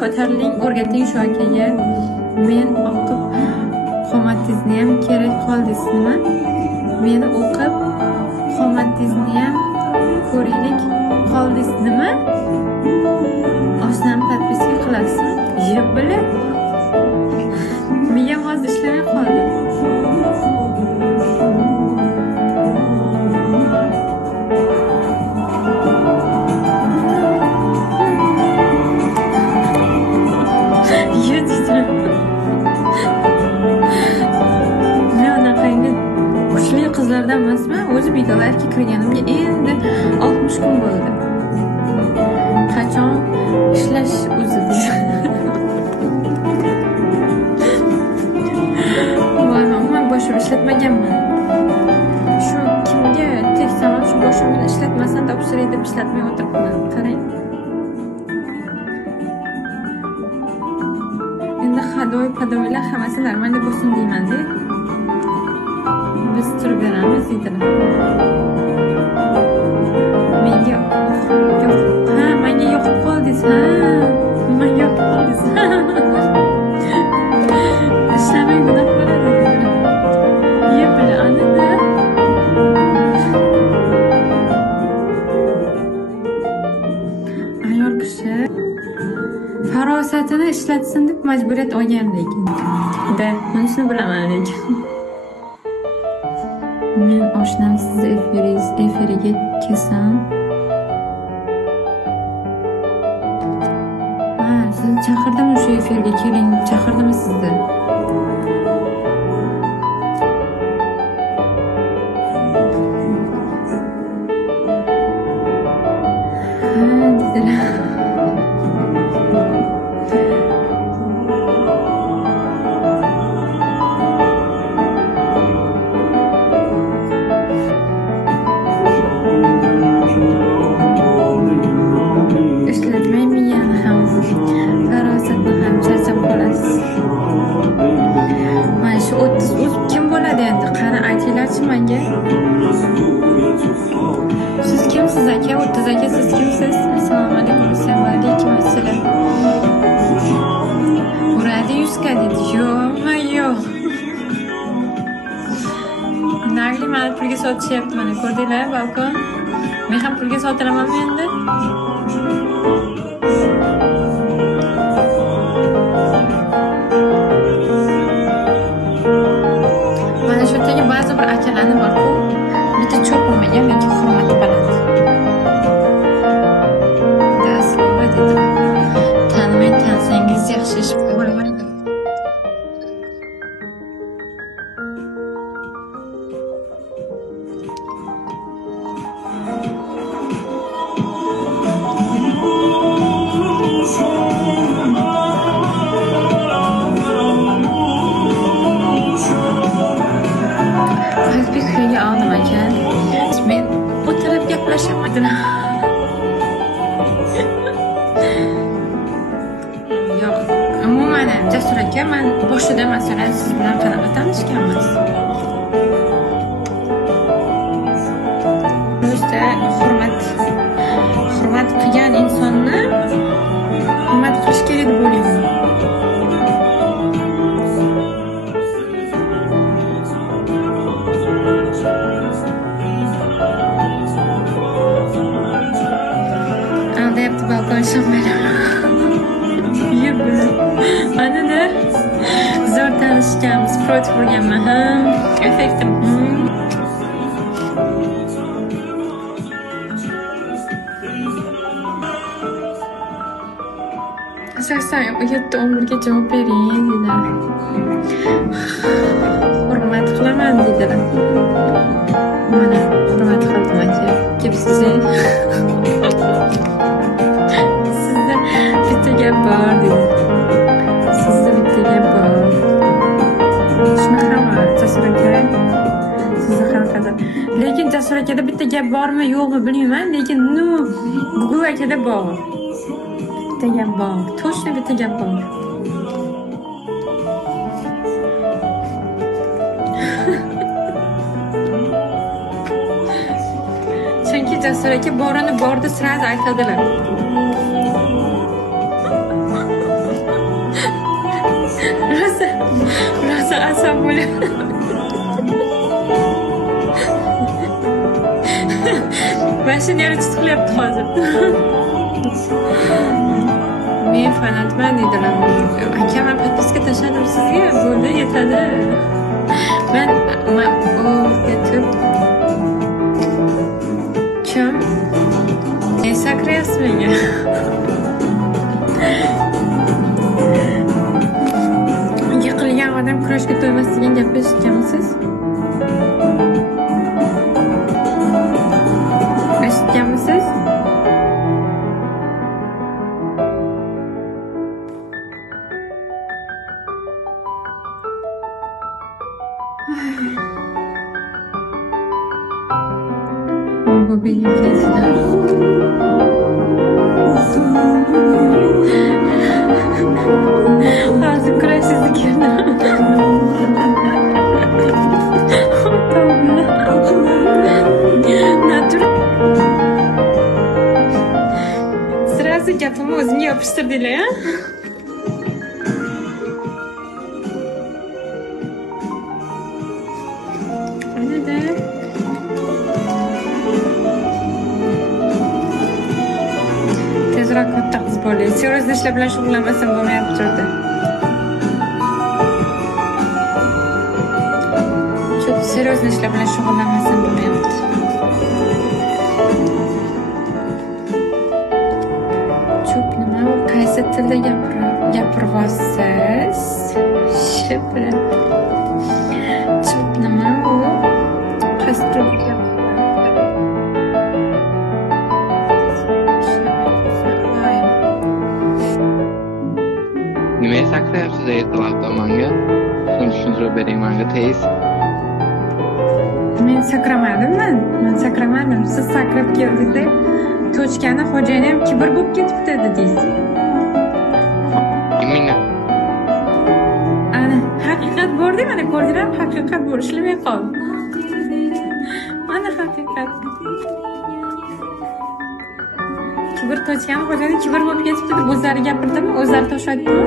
ko'tariling, o'rgating shu akaga. Men o'qib qomatingizni ham kerak qoldingiz nima? Meni o'qib qomatingizni ham ko'raylik qoldingiz nima? Oshnam podpiska qilasizmi? Yeb bilib. Miyam hozir ishlamay qoldi. Qizlardan emasman, o'zi videolarga kirganimga endi 60 kun bo'ldi. Qachon ishlash o'zi men boshim ishlatmaganman. Shu kimga tegsam shu boshimni ishlatmasdan topshiray deb ishlatmay o'tiribman. Qarang. Endi hadoy-padoylar hammasi normalda bo'lsin deyman-da. Biz turib beramiz deydilar. Menga menga yoqib qoldingiz, menga yoqib qoldingiz. Ishlamang bunaqa bo'ladi. Yeb biladi. Ayol kishi farosatini ishlatsin deb majburiyat olgan lekin. Bunisini bilaman lekin. Men oshnam sizni efiriga kelsam. Sizni chaqirdimmi shu efirga keling, chaqirdimmi sizni? Dedilar. Siz kimsiz aka? 30 aka siz kimsiz? Assalomu alaykum. Alaykum assalom. Uradi 100 ka dedi. Yo'q. Nagli meni pulga sotishyapti mana ko'rdinglar balkon. Men ham pulga sotilamanmi endi? Mana shu yerda ba'zi bir akalarni bor-ku, bitta cho'pilmagan lekin hurmati baland. Dastlaba dedi. Tanimay tansangiz yaxshi ish bo'lmaydi. Aldım aka. Men o'tirib gaplashamadim. Yo'q, umuman Jasur aka, men boshida masalan siz bilan qanaqa tanishganmiz? O'zda hurmat qilgan insonni hurmat qilish kerak deb o'ylayman. Balkon şamara. Anada zo'r tanishganmiz, protib bo'lganman ham. Effektim. Asosan u yerda umrga javob bering dedilar. Hurmat qilaman dedilar. Mana hurmat qildim aka. Kelibsiz. Bitta gap bor dedi. Sizda bitta gap bor. Shunaqa Jasur aka. Sizda qanaqadir. Lekin Jasur akada bitta gap bormi, yo'qmi bilmayman, lekin Google akada bor. Bitta gap bor. Точно bitta gap bor. Chunki Jasur aka borini borda sraz aytadilar. xursand bo'lyapman. Mashina yana chiqyapti hozir. Men fanatman dedilar. Aka, men podpiska tashladim sizga. Bo'ldi, yetadi. Men o'rgatib kim? Sakrayapsiz menga. Yiqilgan odam kurashga to'ymas degan gapni eshitganmisiz? Eshitganmisiz? Bu benim tezgahım. Ağzı kuraşsızlık yerine. Sırası gapımı o'zimga yopishtirdilar ya. Tezroq katta qiz bo'ldi. Seriyozli ishlar bilan shug'ullanmasam bo'lmayapti turdi. Çok seriyozli ishlar bilan shug'ullanmasam bo'lmayapti. Çok nima u qaysi tilda gapiryapsiz? Shipri. Çok nima u qaysi tilda Nimaga sakrayapsiz ertalabda manga? Shuni tushuntirib bering manga tez. Men sakramadim. Men sakramadim. Siz sakrab keldingiz. Tochkani xo'jayinim kibr bo'lib ketibdi dedingiz. Kimingni? Ana haqiqat bor-da, mana ko'rdinglarmi? Haqiqat bor, ishlamay qoldi. Mana haqiqat. Kibr tochkani xo'jayinim kibr bo'lib ketibdi deb o'zlari gapirdimi? O'zlari tosh aytdimi?